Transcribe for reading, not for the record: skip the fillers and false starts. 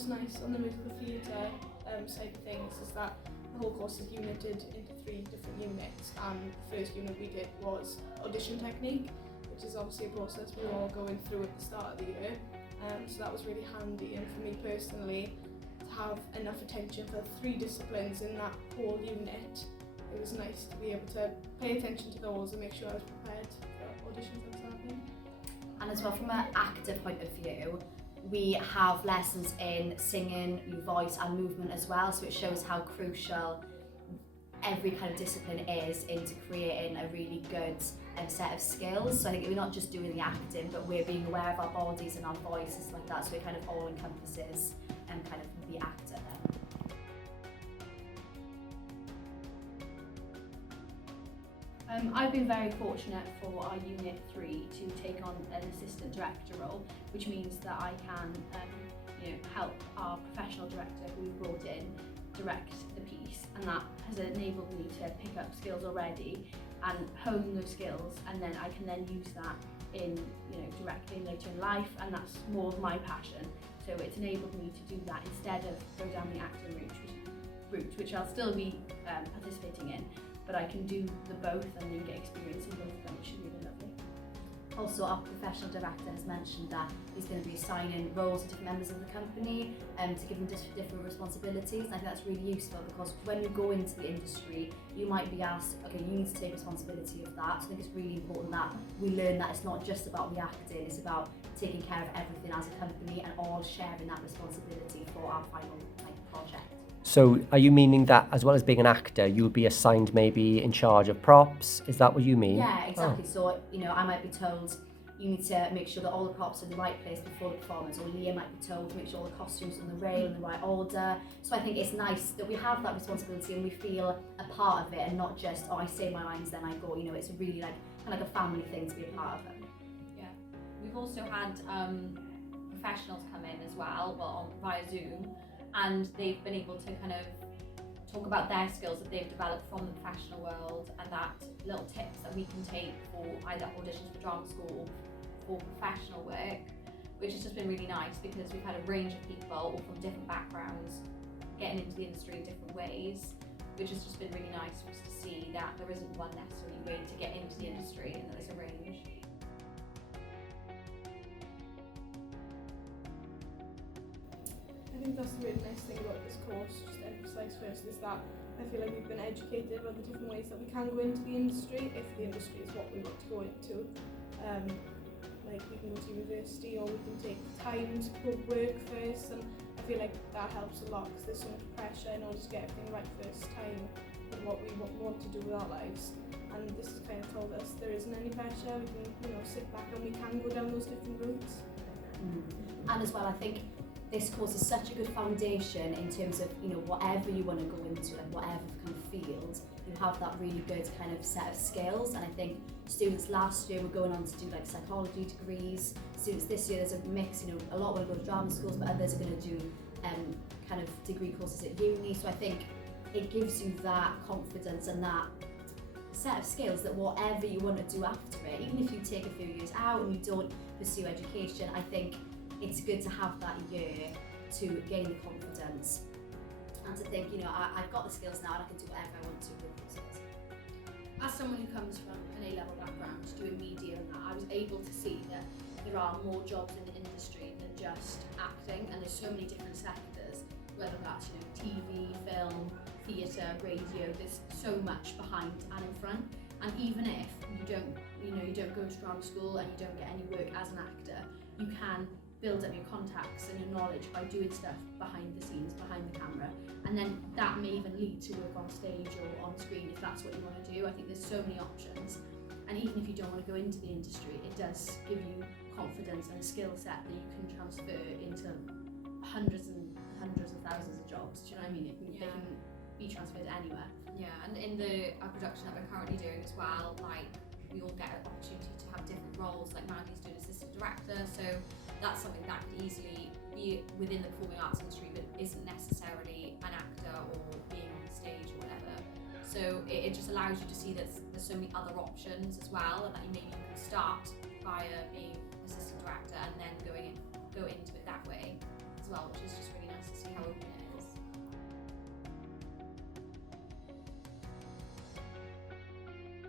what's nice on the musical theatre side of things is that the whole course is united into 3 different units, and the first unit we did was audition technique, which is obviously a process we were all going through at the start of the year. So that was really handy, and for me personally, to have enough attention for 3 disciplines in that whole unit, it was nice to be able to pay attention to those and make sure I was prepared for auditions that was happening. And as well, from an actor point of view, we have lessons in singing, voice and movement as well, so it shows how crucial every kind of discipline is into creating a really good set of skills. So I think we're not just doing the acting, but we're being aware of our bodies and our voices like that, so it kind of all encompasses kind of the actor then. I've been very fortunate for our Unit 3 to take on an assistant director role, which means that I can help our professional director who we brought in direct the piece, and that has enabled me to pick up skills already and hone those skills, and then I can then use that in directing later in life, and that's more of my passion. So it's enabled me to do that instead of go down the acting route, which I'll still be participating in, but I can do the both and then get experience in both of them, which is really lovely. Also, our professional director has mentioned that he's going to be assigning roles to different members of the company to give them different responsibilities. And I think that's really useful, because when you go into the industry, you might be asked, okay, you need to take responsibility of that. So I think it's really important that we learn that it's not just about the acting, it's about taking care of everything as a company and all sharing that responsibility for our final project. So are you meaning that as well as being an actor, you would be assigned maybe in charge of props? Is that what you mean? Yeah, exactly. So, I might be told you need to make sure that all the props are in the right place before the performance, or Leah might be told to make sure all the costumes are on the rail in the right order. So I think it's nice that we have that responsibility and we feel a part of it, and not just, I say my lines then I go. It's a really kind of like a family thing to be a part of it. Yeah. We've also had professionals come in as well, via Zoom, and they've been able to kind of talk about their skills that they've developed from the professional world, and that little tips that we can take for either auditions for drama school or for professional work, which has just been really nice, because we've had a range of people all from different backgrounds getting into the industry in different ways, which has just been really nice for us to see that there isn't one necessarily way to get into the industry, and that there's a range. I think that's the really nice thing about this course, just to emphasise first, is that I feel like we've been educated about the different ways that we can go into the industry, if the industry is what we want to go into. Like we can go to university, or we can take time to go work first, and I feel like that helps a lot, because there's so much pressure in order to get everything right first time with what we want to do with our lives. And this has kind of told us there isn't any pressure, we can sit back and we can go down those different routes. And as well, I think this course is such a good foundation in terms of whatever you want to go into, like whatever kind of field, you have that really good kind of set of skills. And I think students last year were going on to do like psychology degrees. Students this year, there's a mix, a lot want to go to drama schools, but others are going to do kind of degree courses at uni. So I think it gives you that confidence and that set of skills that whatever you want to do after it, even if you take a few years out and you don't pursue education, I think it's good to have that year to gain the confidence and to think, I've got the skills now and I can do whatever I want to with those skills. As someone who comes from an A-level background doing media and that, I was able to see that there are more jobs in the industry than just acting, and there's so many different sectors, whether that's TV, film, theatre, radio. There's so much behind and in front, and even if you don't go to drama school and you don't get any work as an actor, you can build up your contacts and your knowledge by doing stuff behind the scenes, behind the camera, and then that may even lead to work on stage or on screen if that's what you want to do. I think there's so many options, and even if you don't want to go into the industry, it does give you confidence and a skill set that you can transfer into hundreds and hundreds of thousands of jobs. Do you know what I mean? They can be transferred anywhere. Yeah, and in our production that we're currently doing as well, we all get an opportunity to have different roles. Like Mandy's doing assistant director, so that's something that could easily be within the performing arts industry, but isn't necessarily an actor or being on stage or whatever. So it just allows you to see that there's so many other options as well, and that maybe you can start via being assistant director and then go into it that way as well, which is just really